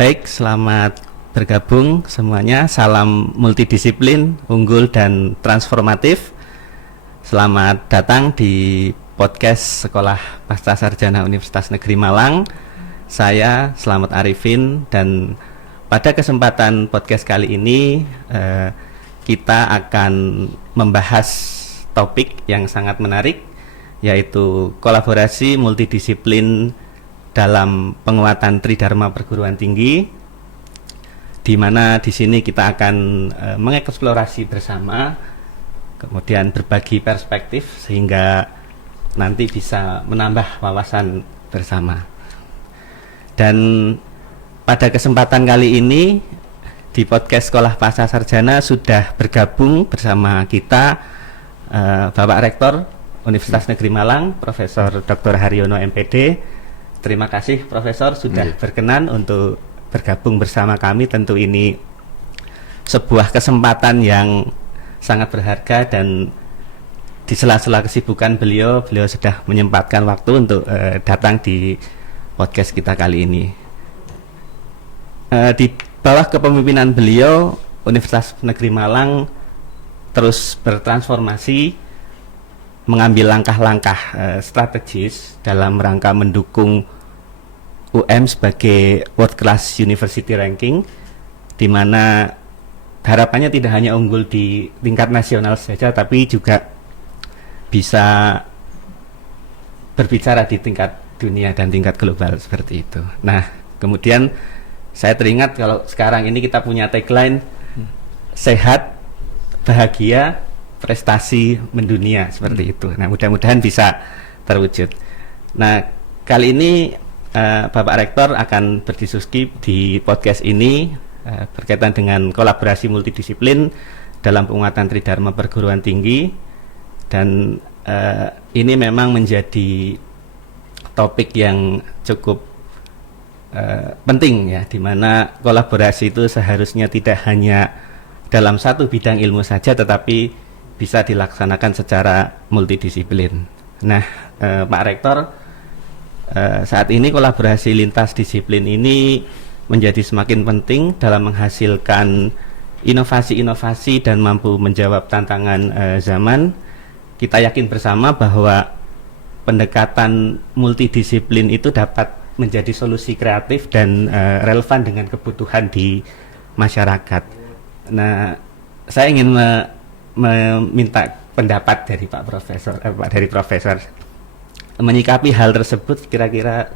Baik, selamat bergabung semuanya. Salam multidisiplin, unggul dan transformatif. Selamat datang di podcast Sekolah Pasca Sarjana Universitas Negeri Malang. Saya Slamet Arifin, dan pada kesempatan podcast kali ini kita akan membahas topik yang sangat menarik, yaitu kolaborasi multidisiplin dalam penguatan Tridharma perguruan tinggi, di mana di sini kita akan mengeksplorasi bersama, kemudian berbagi perspektif sehingga nanti bisa menambah wawasan bersama. Dan pada kesempatan kali ini di podcast Sekolah Pasca Sarjana sudah bergabung bersama kita Bapak Rektor Universitas Negeri Malang, Profesor Dr. Haryono MPD. Terima kasih Profesor sudah berkenan untuk bergabung bersama kami. Tentu ini sebuah kesempatan yang sangat berharga, dan di sela-sela kesibukan beliau sudah menyempatkan waktu untuk datang di podcast kita kali ini. Di bawah kepemimpinan beliau, Universitas Negeri Malang terus bertransformasi, mengambil langkah-langkah strategis dalam rangka mendukung UM sebagai World Class University Ranking, di mana harapannya tidak hanya unggul di tingkat nasional saja, tapi juga bisa berbicara di tingkat dunia dan tingkat global seperti itu. Nah, kemudian saya teringat kalau sekarang ini kita punya tagline sehat, bahagia, prestasi mendunia, seperti itu. Nah, mudah-mudahan bisa terwujud. Nah, kali ini Bapak Rektor akan berdiskusi di podcast ini berkaitan dengan kolaborasi multidisiplin dalam penguatan Tridharma perguruan tinggi, dan ini memang menjadi topik yang cukup penting ya, di mana kolaborasi itu seharusnya tidak hanya dalam satu bidang ilmu saja, tetapi bisa dilaksanakan secara multidisiplin. Nah, Pak Rektor, saat ini kolaborasi lintas disiplin ini menjadi semakin penting dalam menghasilkan inovasi-inovasi dan mampu menjawab tantangan zaman. Kita yakin bersama bahwa pendekatan multidisiplin itu dapat menjadi solusi kreatif dan relevan dengan kebutuhan di masyarakat. Nah, saya ingin meminta pendapat dari Pak Profesor menyikapi hal tersebut. Kira-kira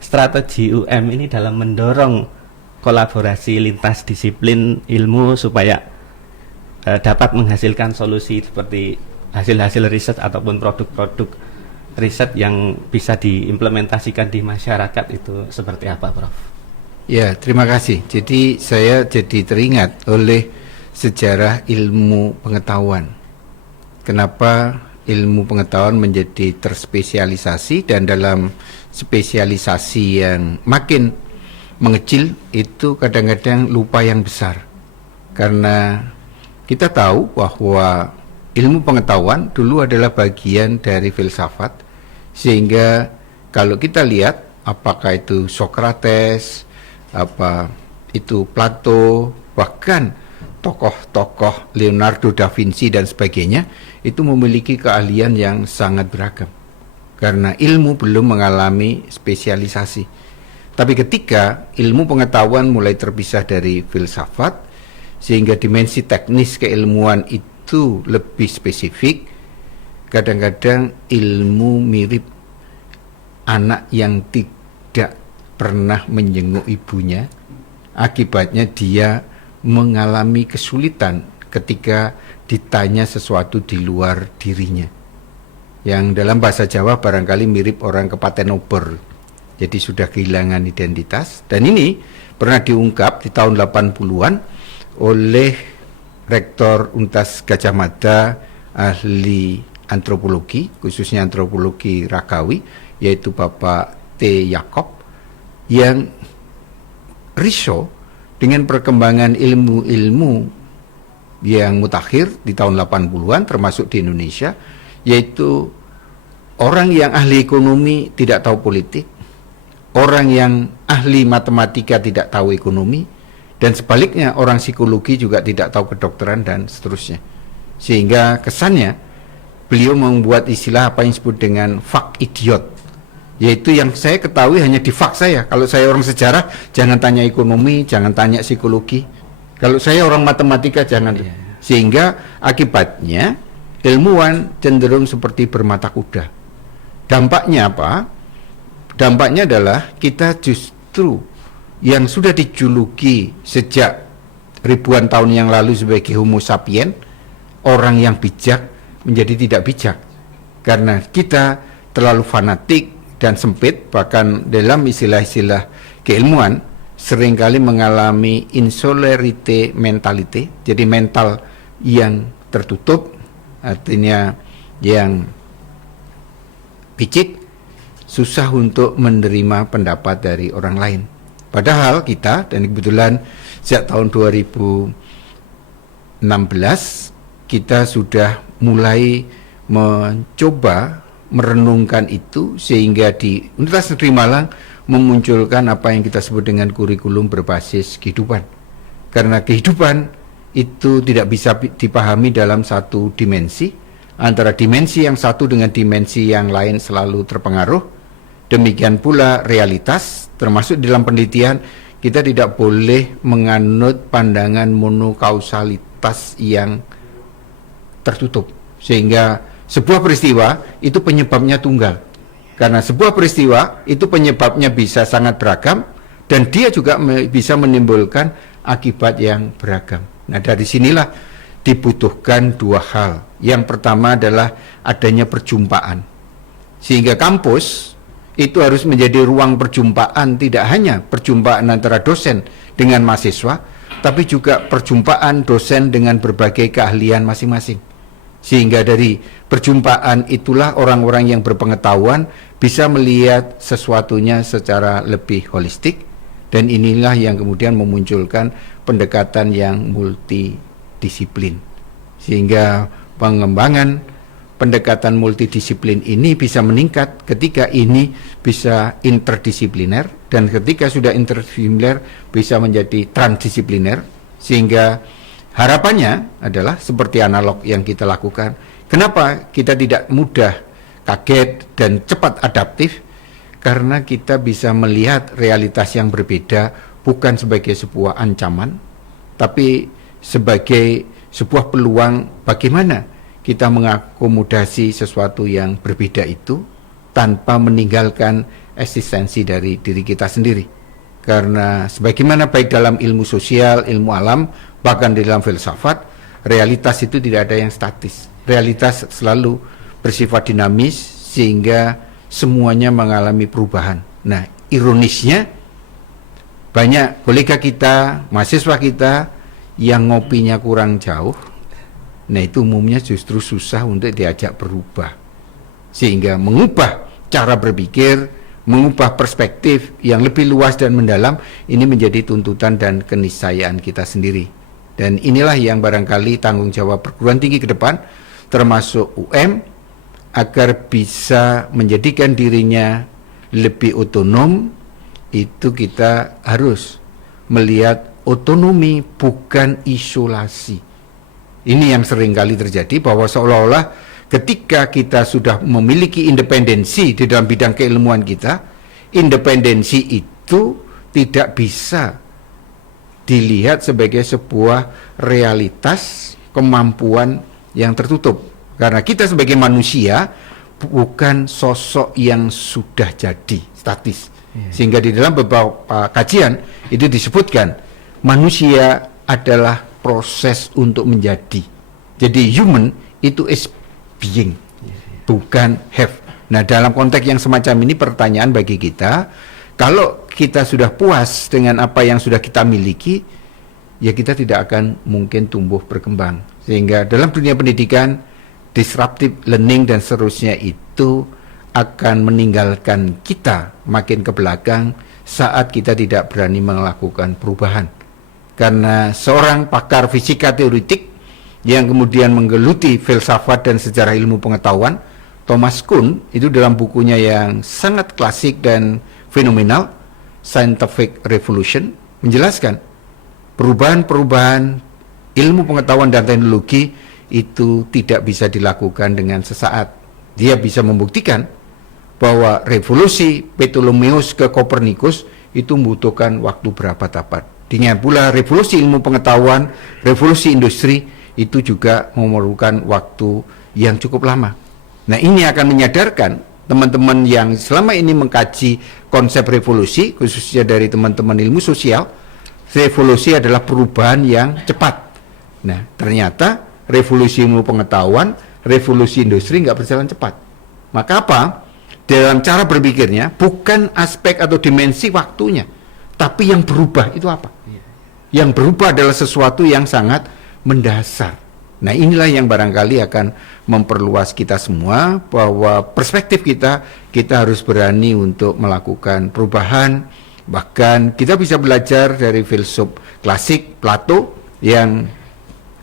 strategi UM ini dalam mendorong kolaborasi lintas disiplin ilmu supaya dapat menghasilkan solusi seperti hasil-hasil riset ataupun produk-produk riset yang bisa diimplementasikan di masyarakat, itu seperti apa, Prof? Ya, terima kasih. Jadi saya jadi teringat oleh sejarah ilmu pengetahuan. Kenapa ilmu pengetahuan menjadi terspesialisasi, dan dalam spesialisasi yang makin mengecil itu kadang-kadang lupa yang besar. Karena kita tahu bahwa ilmu pengetahuan dulu adalah bagian dari filsafat, sehingga kalau kita lihat apakah itu Socrates, apa itu Plato, bahkan tokoh-tokoh Leonardo da Vinci dan sebagainya, itu memiliki keahlian yang sangat beragam karena ilmu belum mengalami spesialisasi. Tapi ketika ilmu pengetahuan mulai terpisah dari filsafat, sehingga dimensi teknis keilmuan itu lebih spesifik, kadang-kadang ilmu mirip anak yang tidak pernah menjenguk ibunya. Akibatnya dia mengalami kesulitan ketika ditanya sesuatu di luar dirinya, yang dalam bahasa Jawa barangkali mirip orang kepaten obor, jadi sudah kehilangan identitas. Dan ini pernah diungkap di tahun 80-an oleh Rektor Universitas Gadjah Mada, ahli antropologi, khususnya antropologi Ragawi, yaitu Bapak T. Yakob, yang risau dengan perkembangan ilmu-ilmu yang mutakhir di tahun 80-an termasuk di Indonesia, yaitu orang yang ahli ekonomi tidak tahu politik, orang yang ahli matematika tidak tahu ekonomi, dan sebaliknya orang psikologi juga tidak tahu kedokteran dan seterusnya. Sehingga kesannya beliau membuat istilah apa yang disebut dengan fak idiot, yaitu yang saya ketahui hanya di fak saya. Kalau saya orang sejarah, jangan tanya ekonomi, jangan tanya psikologi. Kalau saya orang matematika, jangan. Sehingga akibatnya ilmuwan cenderung seperti bermata kuda. Dampaknya apa? Dampaknya adalah kita justru yang sudah dijuluki sejak ribuan tahun yang lalu sebagai Homo sapien, orang yang bijak menjadi tidak bijak. Karena kita terlalu fanatik dan sempit, bahkan dalam istilah-istilah keilmuan seringkali mengalami insularity mentality, jadi mental yang tertutup, artinya yang picik, susah untuk menerima pendapat dari orang lain. Padahal kita, dan kebetulan sejak tahun 2016 kita sudah mulai mencoba merenungkan itu, sehingga di Universitas Negeri Malang memunculkan apa yang kita sebut dengan kurikulum berbasis kehidupan. Karena kehidupan itu tidak bisa dipahami dalam satu dimensi, antara dimensi yang satu dengan dimensi yang lain selalu terpengaruh. Demikian pula realitas, termasuk dalam penelitian, kita tidak boleh menganut pandangan monokausalitas yang tertutup, sehingga sebuah peristiwa itu penyebabnya tunggal. Karena sebuah peristiwa itu penyebabnya bisa sangat beragam, dan dia juga bisa menimbulkan akibat yang beragam. Nah, dari sinilah dibutuhkan dua hal. Yang pertama adalah adanya perjumpaan, sehingga kampus itu harus menjadi ruang perjumpaan, tidak hanya perjumpaan antara dosen dengan mahasiswa, tapi juga perjumpaan dosen dengan berbagai keahlian masing-masing. Sehingga dari perjumpaan itulah orang-orang yang berpengetahuan bisa melihat sesuatunya secara lebih holistik, dan inilah yang kemudian memunculkan pendekatan yang multidisiplin. Sehingga pengembangan pendekatan multidisiplin ini bisa meningkat ketika ini bisa interdisipliner, dan ketika sudah interdisipliner bisa menjadi transdisipliner. Sehingga harapannya adalah seperti analog yang kita lakukan. Kenapa kita tidak mudah kaget dan cepat adaptif? Karena kita bisa melihat realitas yang berbeda bukan sebagai sebuah ancaman, tapi sebagai sebuah peluang bagaimana kita mengakomodasi sesuatu yang berbeda itu tanpa meninggalkan eksistensi dari diri kita sendiri. Karena sebagaimana baik dalam ilmu sosial, ilmu alam, bahkan di dalam filsafat, realitas itu tidak ada yang statis. Realitas selalu bersifat dinamis, sehingga semuanya mengalami perubahan. Nah, ironisnya banyak kolega kita, mahasiswa kita yang ngopinya kurang jauh, nah itu umumnya justru susah untuk diajak berubah. Sehingga mengubah cara berpikir, mengubah perspektif yang lebih luas dan mendalam, ini menjadi tuntutan dan keniscayaan kita sendiri. Dan inilah yang barangkali tanggung jawab perguruan tinggi ke depan, termasuk UM, agar bisa menjadikan dirinya lebih otonom. Itu kita harus melihat otonomi bukan isolasi. Ini yang seringkali terjadi, bahwa seolah-olah ketika kita sudah memiliki independensi di dalam bidang keilmuan kita, independensi itu tidak bisa dilihat sebagai sebuah realitas kemampuan yang tertutup. Karena kita sebagai manusia bukan sosok yang sudah jadi, statis. Sehingga di dalam beberapa kajian itu disebutkan, manusia adalah proses untuk menjadi. Jadi human itu is being, bukan have. Nah, dalam konteks yang semacam ini pertanyaan bagi kita, kalau kita sudah puas dengan apa yang sudah kita miliki, ya kita tidak akan mungkin tumbuh berkembang. Sehingga dalam dunia pendidikan, disruptive learning dan seterusnya itu akan meninggalkan kita makin ke belakang saat kita tidak berani melakukan perubahan. Karena seorang pakar fisika teoretik yang kemudian menggeluti filsafat dan sejarah ilmu pengetahuan, Thomas Kuhn, itu dalam bukunya yang sangat klasik dan fenomenal scientific revolution, menjelaskan perubahan-perubahan ilmu pengetahuan dan teknologi itu tidak bisa dilakukan dengan sesaat. Dia bisa membuktikan bahwa revolusi Ptolemeus ke Kopernikus itu membutuhkan waktu berapa tapat. Dengan pula revolusi ilmu pengetahuan, revolusi industri itu juga memerlukan waktu yang cukup lama. Nah, ini akan menyadarkan teman-teman yang selama ini mengkaji konsep revolusi, khususnya dari teman-teman ilmu sosial, revolusi adalah perubahan yang cepat. Nah, ternyata revolusi ilmu pengetahuan, revolusi industri nggak berjalan cepat. Maka apa? Dalam cara berpikirnya, bukan aspek atau dimensi waktunya, tapi yang berubah itu apa? Yang berubah adalah sesuatu yang sangat mendasar. Nah, inilah yang barangkali akan memperluas kita semua, bahwa perspektif kita harus berani untuk melakukan perubahan. Bahkan kita bisa belajar dari filsuf klasik Plato yang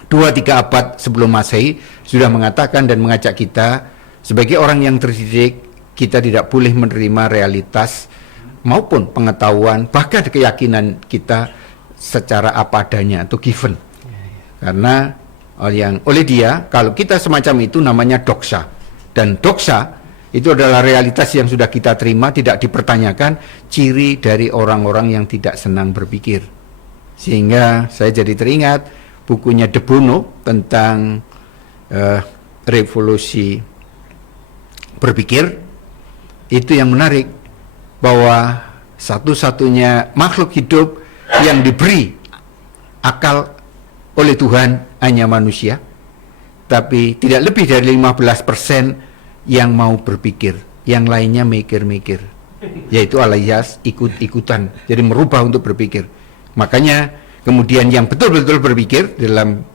2-3 abad sebelum Masehi sudah mengatakan dan mengajak kita sebagai orang yang terdidik, kita tidak boleh menerima realitas maupun pengetahuan, bahkan keyakinan kita secara apa adanya atau given. Karena oleh dia, kalau kita semacam itu namanya doxa. Dan doxa itu adalah realitas yang sudah kita terima, tidak dipertanyakan, ciri dari orang-orang yang tidak senang berpikir. Sehingga saya jadi teringat bukunya De Bono tentang revolusi berpikir. Itu yang menarik, bahwa satu-satunya makhluk hidup yang diberi akal oleh Tuhan hanya manusia, tapi tidak lebih dari 15% yang mau berpikir, yang lainnya mikir-mikir, yaitu alias ikut-ikutan, jadi merubah untuk berpikir. Makanya kemudian yang betul-betul berpikir, dalam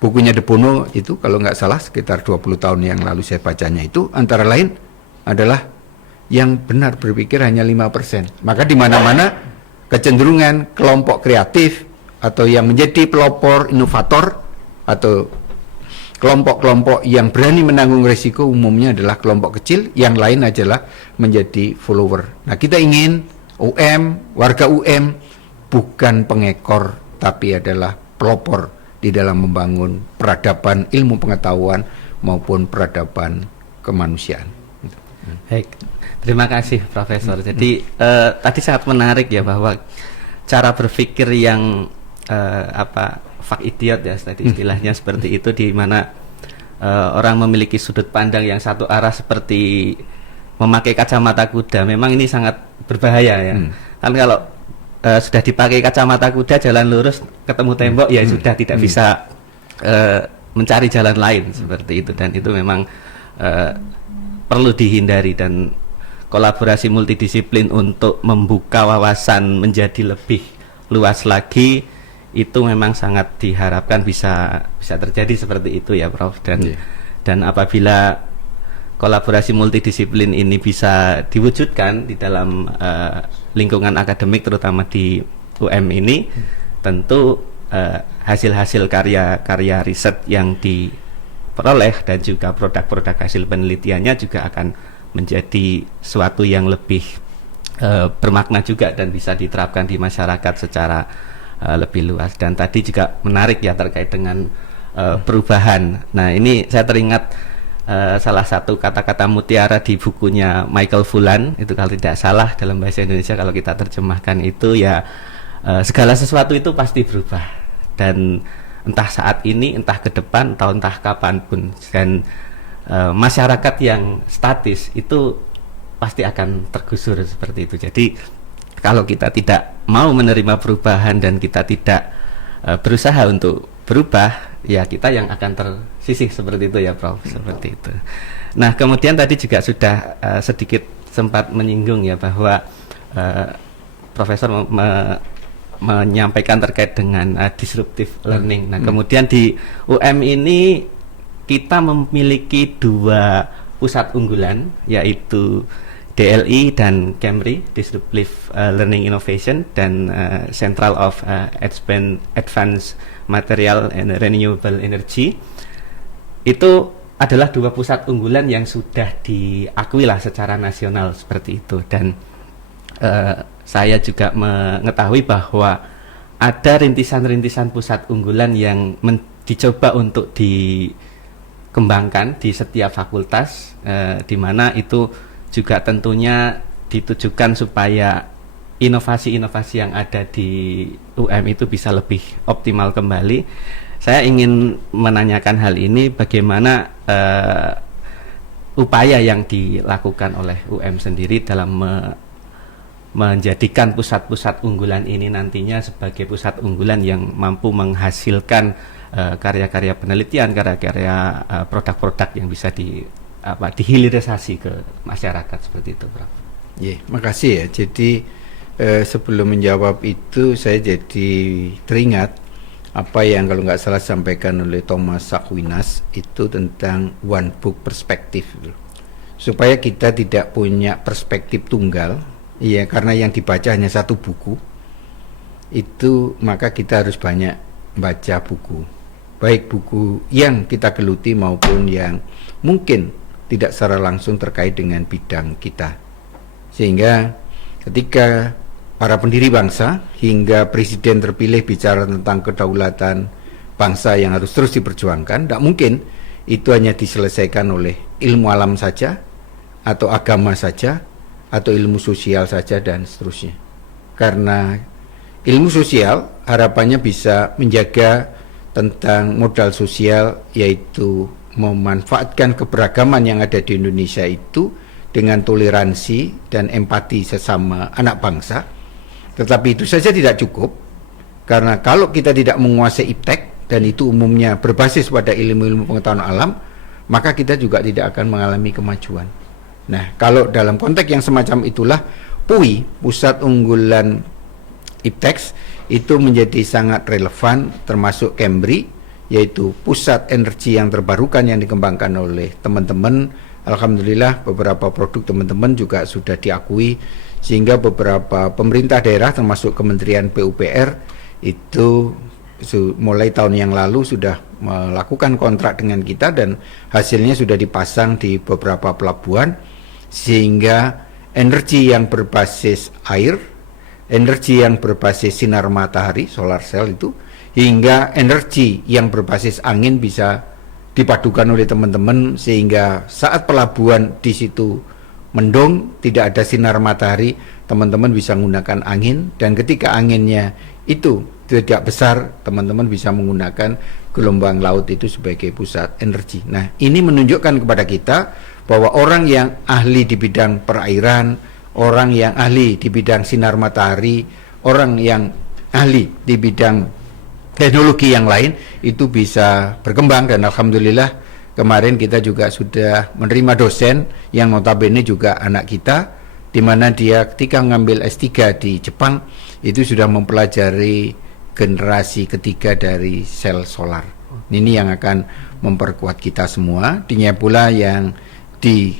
bukunya De Bono itu kalau nggak salah sekitar 20 tahun yang lalu saya bacanya, itu antara lain adalah yang benar berpikir hanya 5%. Maka di mana-mana kecenderungan kelompok kreatif atau yang menjadi pelopor inovator atau kelompok-kelompok yang berani menanggung risiko umumnya adalah kelompok kecil, yang lain adalah menjadi follower. Nah, kita ingin warga UM bukan pengekor, tapi adalah pelopor di dalam membangun peradaban ilmu pengetahuan maupun peradaban kemanusiaan. Baik, terima kasih Profesor. Jadi tadi sangat menarik ya, bahwa cara berpikir yang fuck idiot ya tadi istilahnya seperti itu, di mana orang memiliki sudut pandang yang satu arah seperti memakai kacamata kuda. Memang ini sangat berbahaya ya. Kan kalau sudah dipakai kacamata kuda, jalan lurus ketemu tembok ya sudah, tidak bisa mencari jalan lain seperti itu. Dan itu memang perlu dihindari, dan kolaborasi multidisiplin untuk membuka wawasan menjadi lebih luas lagi itu memang sangat diharapkan bisa terjadi seperti itu ya Prof. Dan apabila kolaborasi multidisiplin ini bisa diwujudkan di dalam lingkungan akademik, terutama di UM ini, tentu hasil-hasil karya-karya riset yang diperoleh dan juga produk-produk hasil penelitiannya juga akan menjadi suatu yang lebih bermakna juga dan bisa diterapkan di masyarakat secara lebih luas. Dan tadi juga menarik ya terkait dengan perubahan. Nah, ini saya teringat salah satu kata-kata mutiara di bukunya Michael Fullan, itu kalau tidak salah dalam bahasa Indonesia kalau kita terjemahkan itu ya, segala sesuatu itu pasti berubah, dan entah saat ini, entah ke depan, atau entah kapanpun. Dan masyarakat yang statis itu pasti akan tergusur seperti itu. Jadi kalau kita tidak mau menerima perubahan dan kita tidak berusaha untuk berubah, ya kita yang akan tersisih seperti itu ya Prof. Seperti itu. Nah, kemudian tadi juga sudah sedikit sempat menyinggung ya, bahwa Profesor menyampaikan terkait dengan disruptive learning. Nah, kemudian di UM ini kita memiliki 2 pusat unggulan, yaitu DLI dan KEMRI, Disruptive Learning Innovation, dan Central of Advanced Material and Renewable Energy. Itu adalah 2 pusat unggulan yang sudah diakui lah secara nasional seperti itu. Dan saya juga mengetahui bahwa ada rintisan-rintisan pusat unggulan yang dicoba untuk dikembangkan di setiap fakultas, di mana itu juga tentunya ditujukan supaya inovasi-inovasi yang ada di UM itu bisa lebih optimal kembali. Saya ingin menanyakan hal ini, bagaimana upaya yang dilakukan oleh UM sendiri dalam menjadikan pusat-pusat unggulan ini nantinya sebagai pusat unggulan yang mampu menghasilkan karya-karya penelitian, karya-karya produk-produk yang bisa dihilirisasi ke masyarakat seperti itu, Prof. Makasih ya. Jadi sebelum menjawab itu saya jadi teringat apa yang kalau nggak salah sampaikan oleh Thomas Aquinas itu tentang one book perspektif, supaya kita tidak punya perspektif tunggal. Iya, karena yang dibaca hanya satu buku, itu maka kita harus banyak baca buku, baik buku yang kita geluti maupun yang mungkin tidak secara langsung terkait dengan bidang kita. Sehingga ketika para pendiri bangsa hingga presiden terpilih bicara tentang kedaulatan bangsa yang harus terus diperjuangkan, tidak mungkin itu hanya diselesaikan oleh ilmu alam saja, atau agama saja, atau ilmu sosial saja, dan seterusnya. Karena ilmu sosial harapannya bisa menjaga tentang modal sosial, yaitu memanfaatkan keberagaman yang ada di Indonesia itu dengan toleransi dan empati sesama anak bangsa. Tetapi itu saja tidak cukup, karena kalau kita tidak menguasai iptek, dan itu umumnya berbasis pada ilmu-ilmu pengetahuan alam, maka kita juga tidak akan mengalami kemajuan. Nah, kalau dalam konteks yang semacam itulah PUI, Pusat Unggulan Iptek, itu menjadi sangat relevan, termasuk KEMBRI, yaitu pusat energi yang terbarukan yang dikembangkan oleh teman-teman. Alhamdulillah beberapa produk teman-teman juga sudah diakui, sehingga beberapa pemerintah daerah termasuk Kementerian PUPR itu mulai tahun yang lalu sudah melakukan kontrak dengan kita, dan hasilnya sudah dipasang di beberapa pelabuhan, sehingga energi yang berbasis air, energi yang berbasis sinar matahari, solar cell itu, hingga energi yang berbasis angin bisa dipadukan oleh teman-teman, sehingga saat pelabuhan di situ mendung, tidak ada sinar matahari, teman-teman bisa menggunakan angin, dan ketika anginnya itu tidak besar, teman-teman bisa menggunakan gelombang laut itu sebagai pusat energi. Nah, ini menunjukkan kepada kita bahwa orang yang ahli di bidang perairan, orang yang ahli di bidang sinar matahari, orang yang ahli di bidang teknologi yang lain itu bisa berkembang. Dan alhamdulillah kemarin kita juga sudah menerima dosen yang notabene juga anak kita, di mana dia ketika mengambil S3 di Jepang itu sudah mempelajari generasi ketiga dari sel solar. Ini yang akan memperkuat kita semua. Dinya pula yang di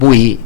PUI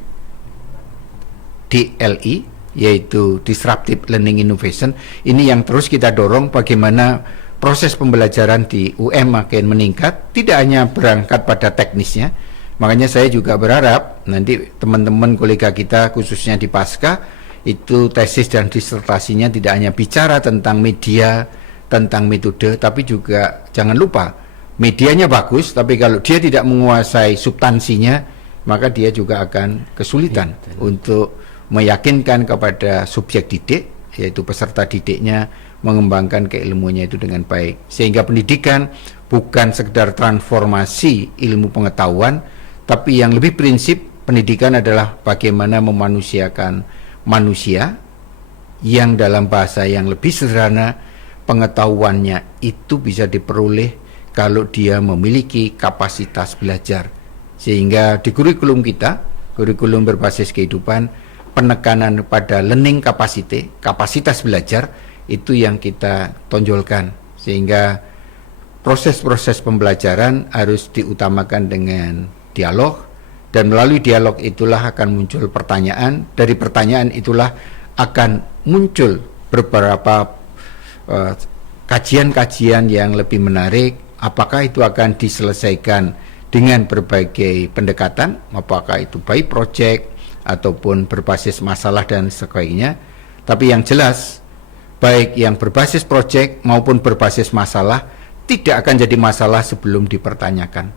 DLI, yaitu Disruptive Learning Innovation, ini yang terus kita dorong bagaimana proses pembelajaran di UM makin meningkat, tidak hanya berangkat pada teknisnya. Makanya saya juga berharap nanti teman-teman kolega kita khususnya di Pasca itu tesis dan disertasinya tidak hanya bicara tentang media, tentang metode, tapi juga jangan lupa medianya bagus, tapi kalau dia tidak menguasai substansinya, maka dia juga akan kesulitan untuk meyakinkan kepada subjek didik, yaitu peserta didiknya, mengembangkan keilmuannya itu dengan baik. Sehingga pendidikan bukan sekedar transformasi ilmu pengetahuan, tapi yang lebih prinsip pendidikan adalah bagaimana memanusiakan manusia, yang dalam bahasa yang lebih sederhana, pengetahuannya itu bisa diperoleh kalau dia memiliki kapasitas belajar. Sehingga di kurikulum kita, kurikulum berbasis kehidupan, penekanan pada learning capacity, kapasitas belajar, itu yang kita tonjolkan. Sehingga proses-proses pembelajaran harus diutamakan dengan dialog, dan melalui dialog itulah akan muncul pertanyaan, dari pertanyaan itulah akan muncul beberapa kajian-kajian yang lebih menarik. Apakah itu akan diselesaikan dengan berbagai pendekatan, apakah itu by project, ataupun berbasis masalah dan sebagainya. Tapi yang jelas, baik yang berbasis project maupun berbasis masalah tidak akan jadi masalah sebelum dipertanyakan.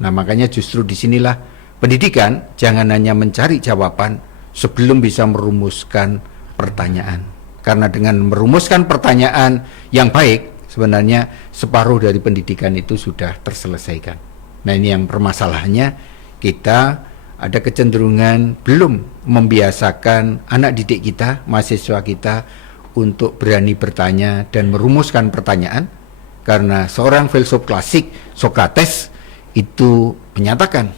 Nah, makanya justru disinilah pendidikan jangan hanya mencari jawaban sebelum bisa merumuskan pertanyaan. Karena dengan merumuskan pertanyaan yang baik, sebenarnya separuh dari pendidikan itu sudah terselesaikan. Nah, ini yang permasalahannya, kita ada kecenderungan belum membiasakan anak didik kita, mahasiswa kita untuk berani bertanya dan merumuskan pertanyaan. Karena seorang filsuf klasik, Sokrates, itu menyatakan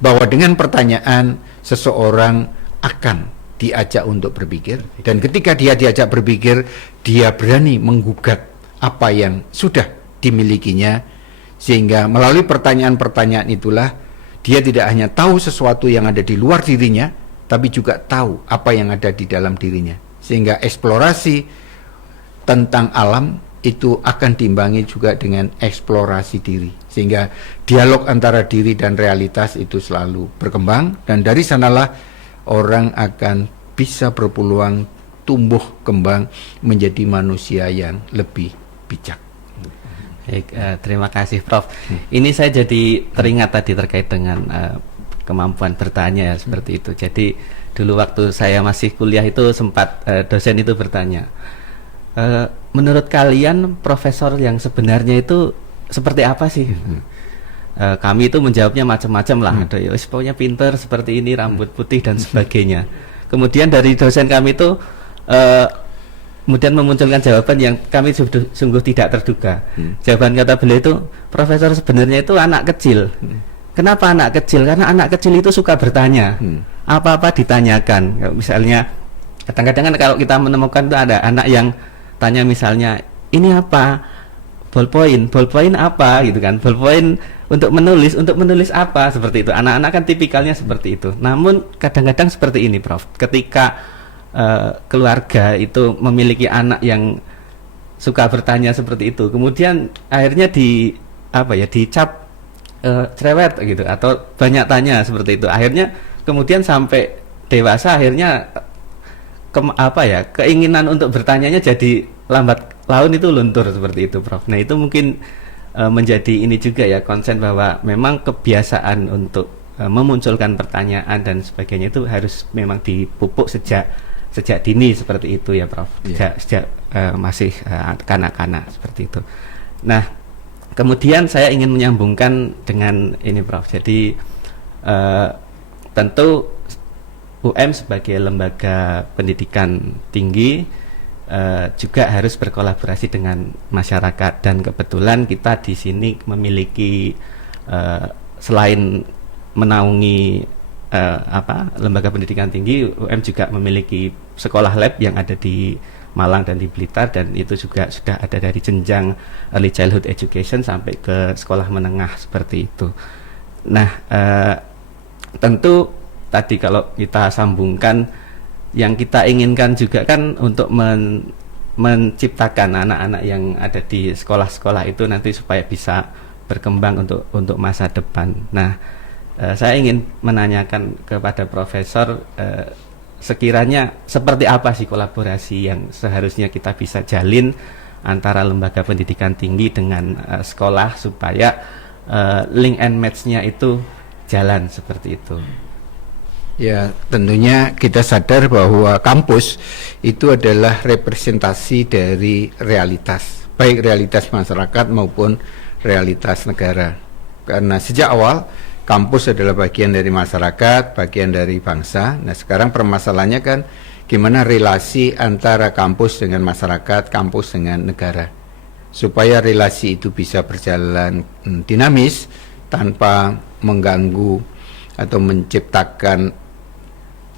bahwa dengan pertanyaan seseorang akan diajak untuk berpikir, dan ketika dia diajak berpikir, dia berani menggugat apa yang sudah dimilikinya, sehingga melalui pertanyaan-pertanyaan itulah dia tidak hanya tahu sesuatu yang ada di luar dirinya, tapi juga tahu apa yang ada di dalam dirinya, sehingga eksplorasi tentang alam itu akan diimbangi juga dengan eksplorasi diri, sehingga dialog antara diri dan realitas itu selalu berkembang, dan dari sanalah orang akan bisa berpeluang tumbuh kembang menjadi manusia yang lebih bijak. Baik, terima kasih Prof. Ini saya jadi teringat tadi terkait dengan kemampuan bertanya ya, seperti itu. Jadi dulu waktu saya masih kuliah itu sempat dosen itu bertanya, menurut kalian profesor yang sebenarnya itu seperti apa sih? Kami itu menjawabnya macam-macam lah. Ada ya pokoknya pinter seperti ini, rambut putih dan sebagainya. Kemudian dari dosen kami itu kemudian memunculkan jawaban yang kami sungguh tidak terduga. Jawaban kata beliau itu, profesor sebenarnya itu anak kecil. Kenapa anak kecil? Karena anak kecil itu suka bertanya. Apa-apa ditanyakan. Misalnya kadang-kadang kan kalau kita menemukan itu ada anak yang tanya misalnya, ini apa? Ballpoint apa gitu kan? Ballpoint untuk menulis apa? Seperti itu. Anak-anak kan tipikalnya seperti itu. Namun kadang-kadang seperti ini, Prof. Ketika keluarga itu memiliki anak yang suka bertanya seperti itu, kemudian akhirnya dicap cerewet gitu atau banyak tanya seperti itu, akhirnya kemudian sampai dewasa akhirnya keinginan untuk bertanyanya jadi lambat laun itu luntur seperti itu, Prof. Nah, itu mungkin menjadi ini juga ya, konsen bahwa memang kebiasaan untuk memunculkan pertanyaan dan sebagainya itu harus memang dipupuk sejak dini seperti itu ya, Prof. Sejak masih kanak-kanak seperti itu. Nah, kemudian saya ingin menyambungkan dengan ini, Prof. Jadi tentu UM sebagai lembaga pendidikan tinggi juga harus berkolaborasi dengan masyarakat, dan kebetulan kita di sini memiliki selain menaungi lembaga pendidikan tinggi, UM juga memiliki sekolah lab yang ada di Malang dan di Blitar, dan itu juga sudah ada dari jenjang early childhood education sampai ke sekolah menengah seperti itu. Nah, tentu tadi kalau kita sambungkan, yang kita inginkan juga kan untuk menciptakan anak-anak yang ada di sekolah-sekolah itu nanti supaya bisa berkembang untuk masa depan. Nah, saya ingin menanyakan kepada Profesor, sekiranya seperti apa sih kolaborasi yang seharusnya kita bisa jalin antara lembaga pendidikan tinggi dengan sekolah supaya link and match-nya itu jalan seperti itu. Ya, tentunya kita sadar bahwa kampus itu adalah representasi dari realitas, baik realitas masyarakat maupun realitas negara. Karena sejak awal kampus adalah bagian dari masyarakat, bagian dari bangsa. Nah, sekarang permasalahannya kan gimana relasi antara kampus dengan masyarakat, kampus dengan negara, supaya relasi itu bisa berjalan dinamis tanpa mengganggu atau menciptakan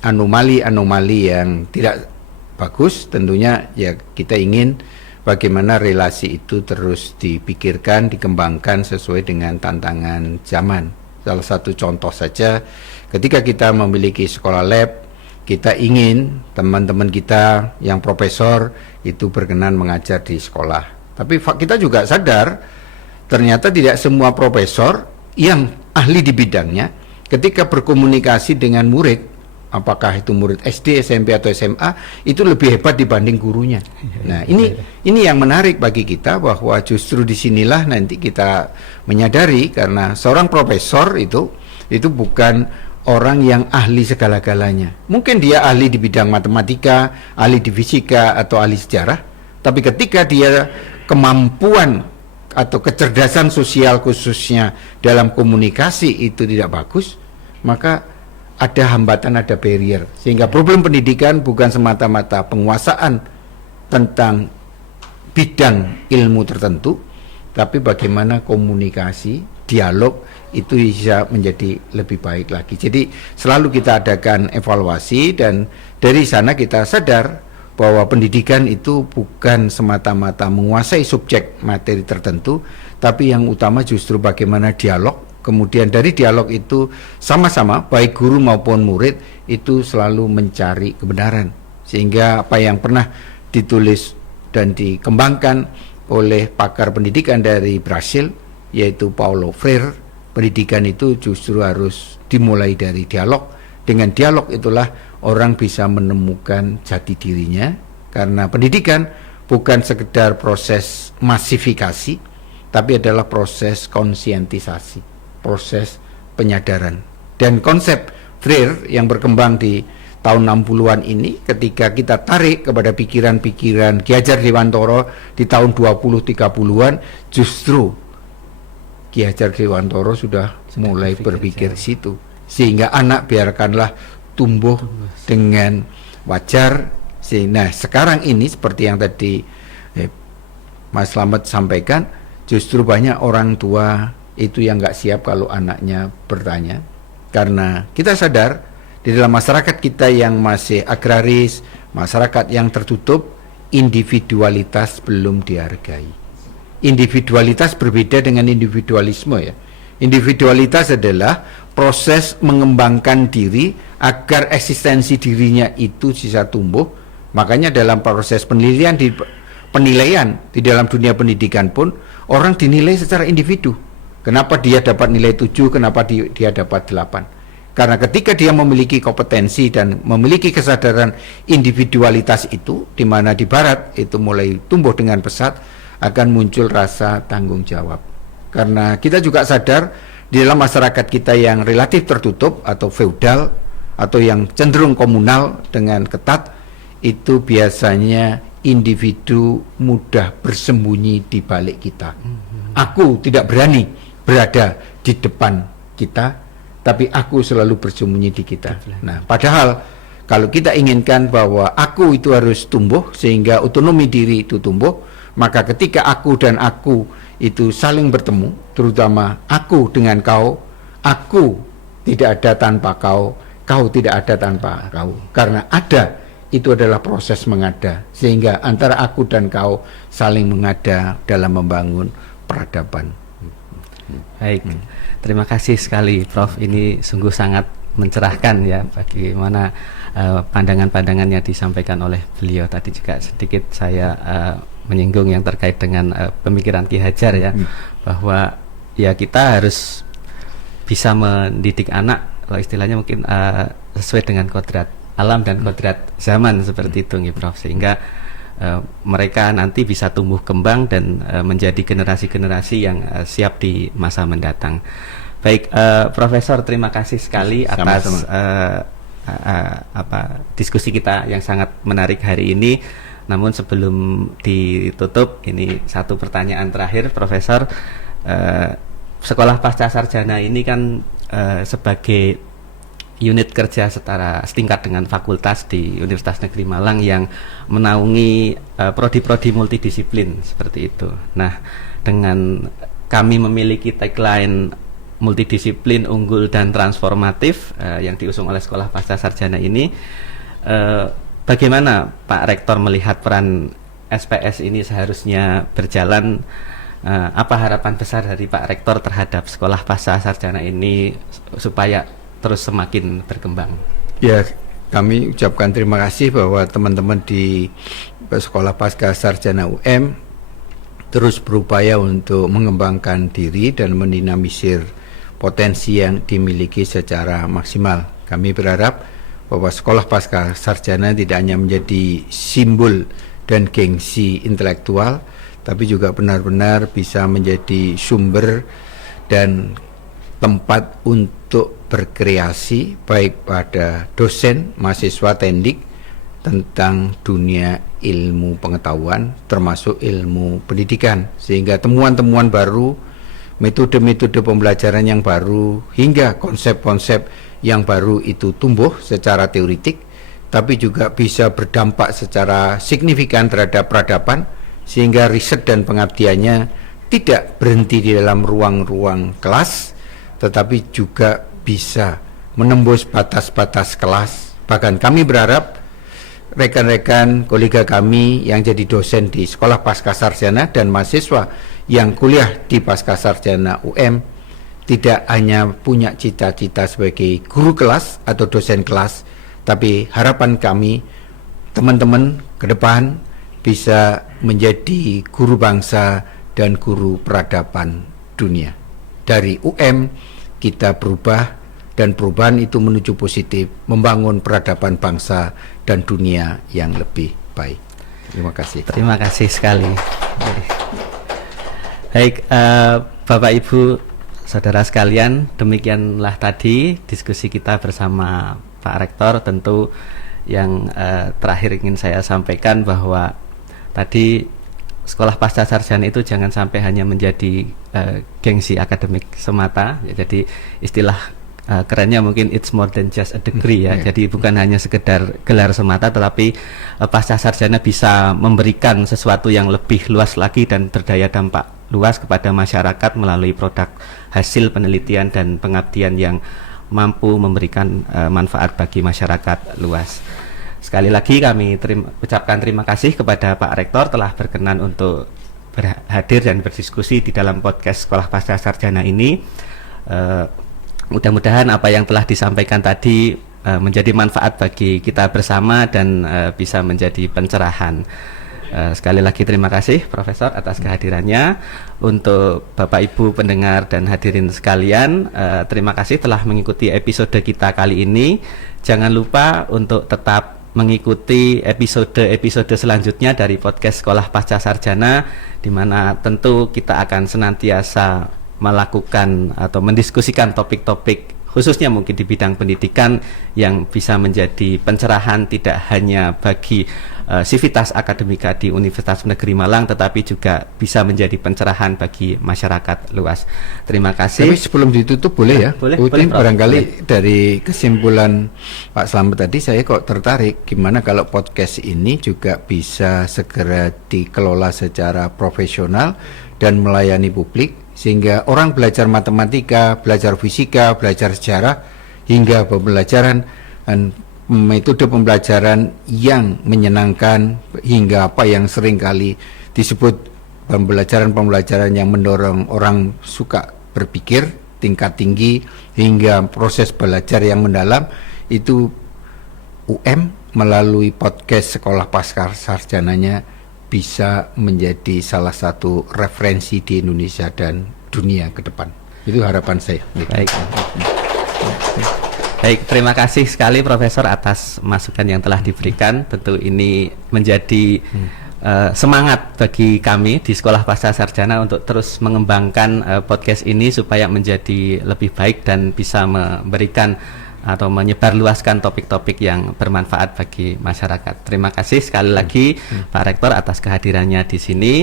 anomali-anomali yang tidak bagus. Tentunya ya kita ingin bagaimana relasi itu terus dipikirkan, dikembangkan sesuai dengan tantangan zaman. Salah satu contoh saja, ketika kita memiliki sekolah lab, kita ingin teman-teman kita yang profesor itu berkenan mengajar di sekolah. Tapi kita juga sadar ternyata tidak semua profesor yang ahli di bidangnya ketika berkomunikasi dengan murid apakah itu murid SD, SMP atau SMA, itu lebih hebat dibanding gurunya. Nah, ini yang menarik bagi kita, bahwa justru disinilah nanti kita menyadari, karena seorang profesor itu bukan orang yang ahli segala-galanya. Mungkin dia ahli di bidang matematika, ahli di fisika atau ahli sejarah, tapi ketika dia kemampuan atau kecerdasan sosial khususnya dalam komunikasi itu tidak bagus, maka ada hambatan, ada barrier. Sehingga problem pendidikan bukan semata-mata penguasaan tentang bidang ilmu tertentu, tapi bagaimana komunikasi, dialog itu bisa menjadi lebih baik lagi. Jadi selalu kita adakan evaluasi, dan dari sana kita sadar bahwa pendidikan itu bukan semata-mata menguasai subjek materi tertentu, tapi yang utama justru bagaimana dialog. Kemudian dari dialog itu sama-sama baik guru maupun murid itu selalu mencari kebenaran, sehingga apa yang pernah ditulis dan dikembangkan oleh pakar pendidikan dari Brasil, yaitu Paulo Freire, pendidikan itu justru harus dimulai dari dialog. Dengan dialog itulah orang bisa menemukan jati dirinya, karena pendidikan bukan sekedar proses masifikasi, tapi adalah proses konsientisasi, proses penyadaran. Dan konsep Freire yang berkembang di tahun 60-an ini, ketika kita tarik kepada pikiran-pikiran Ki Hajar Dewantara di tahun 20-30-an, justru Ki Hajar Dewantara sudah mulai berpikir situ. Sehingga anak biarkanlah tumbuh dengan wajar. Nah, sekarang ini seperti yang tadi Mas Slamet sampaikan, justru banyak orang tua itu yang nggak siap kalau anaknya bertanya, karena kita sadar di dalam masyarakat kita yang masih agraris, masyarakat yang tertutup, individualitas belum dihargai. Individualitas berbeda dengan individualisme ya. Individualitas adalah proses mengembangkan diri agar eksistensi dirinya itu bisa tumbuh. Makanya dalam proses penilaian di dalam dunia pendidikan pun orang dinilai secara individu. Kenapa dia dapat nilai 7, kenapa dia dapat 8? Karena ketika dia memiliki kompetensi dan memiliki kesadaran individualitas itu, di mana di barat itu mulai tumbuh dengan pesat, akan muncul rasa tanggung jawab. Karena kita juga sadar di dalam masyarakat kita yang relatif tertutup atau feudal atau yang cenderung komunal dengan ketat, itu biasanya individu mudah bersembunyi di balik kita. Aku tidak berani berada di depan kita, tapi aku selalu bersembunyi di kita. Nah, padahal kalau kita inginkan bahwa aku itu harus tumbuh sehingga otonomi diri itu tumbuh, maka ketika aku dan aku itu saling bertemu, terutama aku dengan kau, aku tidak ada tanpa kau, kau tidak ada tanpa kau. Karena ada itu adalah proses mengada, sehingga antara aku dan kau saling mengada dalam membangun peradaban. Baik, terima kasih sekali Prof. Ini sungguh sangat mencerahkan ya, bagaimana pandangan-pandangan yang disampaikan oleh beliau. Tadi juga sedikit saya menyinggung yang terkait dengan pemikiran Ki Hajar ya, bahwa ya kita harus bisa mendidik anak, kalau istilahnya mungkin sesuai dengan kodrat alam dan kodrat zaman seperti itu nih Prof, sehingga mereka nanti bisa tumbuh kembang dan menjadi generasi-generasi yang siap di masa mendatang. Baik, Profesor, terima kasih sekali atas diskusi kita yang sangat menarik hari ini. Namun sebelum ditutup, ini satu pertanyaan terakhir, Profesor. Sekolah Pasca Sarjana ini kan sebagai unit kerja setingkat dengan fakultas di Universitas Negeri Malang yang menaungi prodi-prodi multidisiplin seperti itu. Nah, dengan kami memiliki tagline multidisiplin, unggul dan transformatif yang diusung oleh Sekolah Pasca Sarjana ini, bagaimana Pak Rektor melihat peran SPS ini seharusnya berjalan? Apa harapan besar dari Pak Rektor terhadap Sekolah Pasca Sarjana ini supaya terus semakin berkembang? Ya, kami ucapkan terima kasih bahwa teman-teman di Sekolah Pasca Sarjana UM terus berupaya untuk mengembangkan diri dan mendinamisir potensi yang dimiliki secara maksimal. Kami berharap bahwa sekolah pasca sarjana tidak hanya menjadi simbol dan gengsi intelektual, tapi juga benar-benar bisa menjadi sumber dan tempat untuk berkreasi baik pada dosen, mahasiswa, tendik tentang dunia ilmu pengetahuan termasuk ilmu pendidikan, sehingga temuan-temuan baru, metode-metode pembelajaran yang baru hingga konsep-konsep yang baru itu tumbuh secara teoritik tapi juga bisa berdampak secara signifikan terhadap peradaban, sehingga riset dan pengabdiannya tidak berhenti di dalam ruang-ruang kelas tetapi juga bisa menembus batas-batas kelas. Bahkan kami berharap rekan-rekan kolega kami yang jadi dosen di sekolah pascasarjana dan mahasiswa yang kuliah di pascasarjana UM tidak hanya punya cita-cita sebagai guru kelas atau dosen kelas, tapi harapan kami teman-teman ke depan bisa menjadi guru bangsa dan guru peradaban dunia. Dari UM kita berubah, dan perubahan itu menuju positif, membangun peradaban bangsa dan dunia yang lebih baik. Terima kasih. Terima kasih sekali. Baik, Bapak Ibu, saudara sekalian, demikianlah tadi diskusi kita bersama Pak Rektor. Tentu yang terakhir ingin saya sampaikan bahwa tadi sekolah pasca sarjana itu jangan sampai hanya menjadi gengsi akademik semata. Jadi istilah kerennya mungkin it's more than just a degree ya. Jadi bukan hanya sekedar gelar semata, tetapi pasca sarjana bisa memberikan sesuatu yang lebih luas lagi dan berdaya dampak luas kepada masyarakat melalui produk hasil penelitian dan pengabdian yang mampu memberikan manfaat bagi masyarakat luas. Sekali lagi kami ucapkan terima kasih kepada Pak Rektor telah berkenan untuk hadir dan berdiskusi di dalam podcast Sekolah Pasca Sarjana ini. Mudah-mudahan apa yang telah disampaikan tadi menjadi manfaat bagi kita bersama dan bisa menjadi pencerahan. Sekali lagi terima kasih Profesor atas kehadirannya. Untuk Bapak Ibu pendengar dan hadirin sekalian, terima kasih telah mengikuti episode kita kali ini. Jangan lupa untuk tetap mengikuti episode selanjutnya dari podcast Sekolah Pasca Sarjana, di mana tentu kita akan senantiasa melakukan atau mendiskusikan topik-topik khususnya mungkin di bidang pendidikan yang bisa menjadi pencerahan tidak hanya bagi sivitas akademika di Universitas Negeri Malang, tetapi juga bisa menjadi pencerahan bagi masyarakat luas. Terima kasih. Tapi sebelum ditutup boleh ya? Boleh, barangkali boleh. Dari kesimpulan Pak Slamet tadi saya kok tertarik, gimana kalau podcast ini juga bisa segera dikelola secara profesional dan melayani publik, sehingga orang belajar matematika, belajar fisika, belajar sejarah, hingga pembelajaran dan metode pembelajaran yang menyenangkan, hingga apa yang seringkali disebut pembelajaran yang mendorong orang suka berpikir tingkat tinggi, hingga proses belajar yang mendalam, itu UM melalui podcast Sekolah Pasca Sarjananya bisa menjadi salah satu referensi di Indonesia dan dunia ke depan. Itu harapan saya. Baik, terima kasih sekali Profesor atas masukan yang telah diberikan. Tentu ini menjadi semangat bagi kami di Sekolah Pasca Sarjana untuk terus mengembangkan podcast ini supaya menjadi lebih baik dan bisa memberikan atau menyebarluaskan topik-topik yang bermanfaat bagi masyarakat. Terima kasih sekali lagi Pak Rektor atas kehadirannya di sini.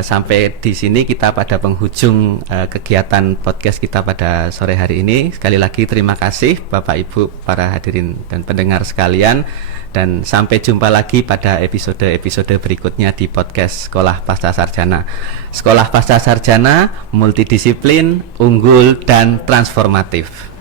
Sampai di sini kita pada penghujung kegiatan podcast kita pada sore hari ini. Sekali lagi terima kasih Bapak Ibu para hadirin dan pendengar sekalian, dan sampai jumpa lagi pada episode-episode berikutnya di podcast Sekolah Pasca Sarjana. Sekolah Pasca Sarjana multidisiplin, unggul dan transformatif.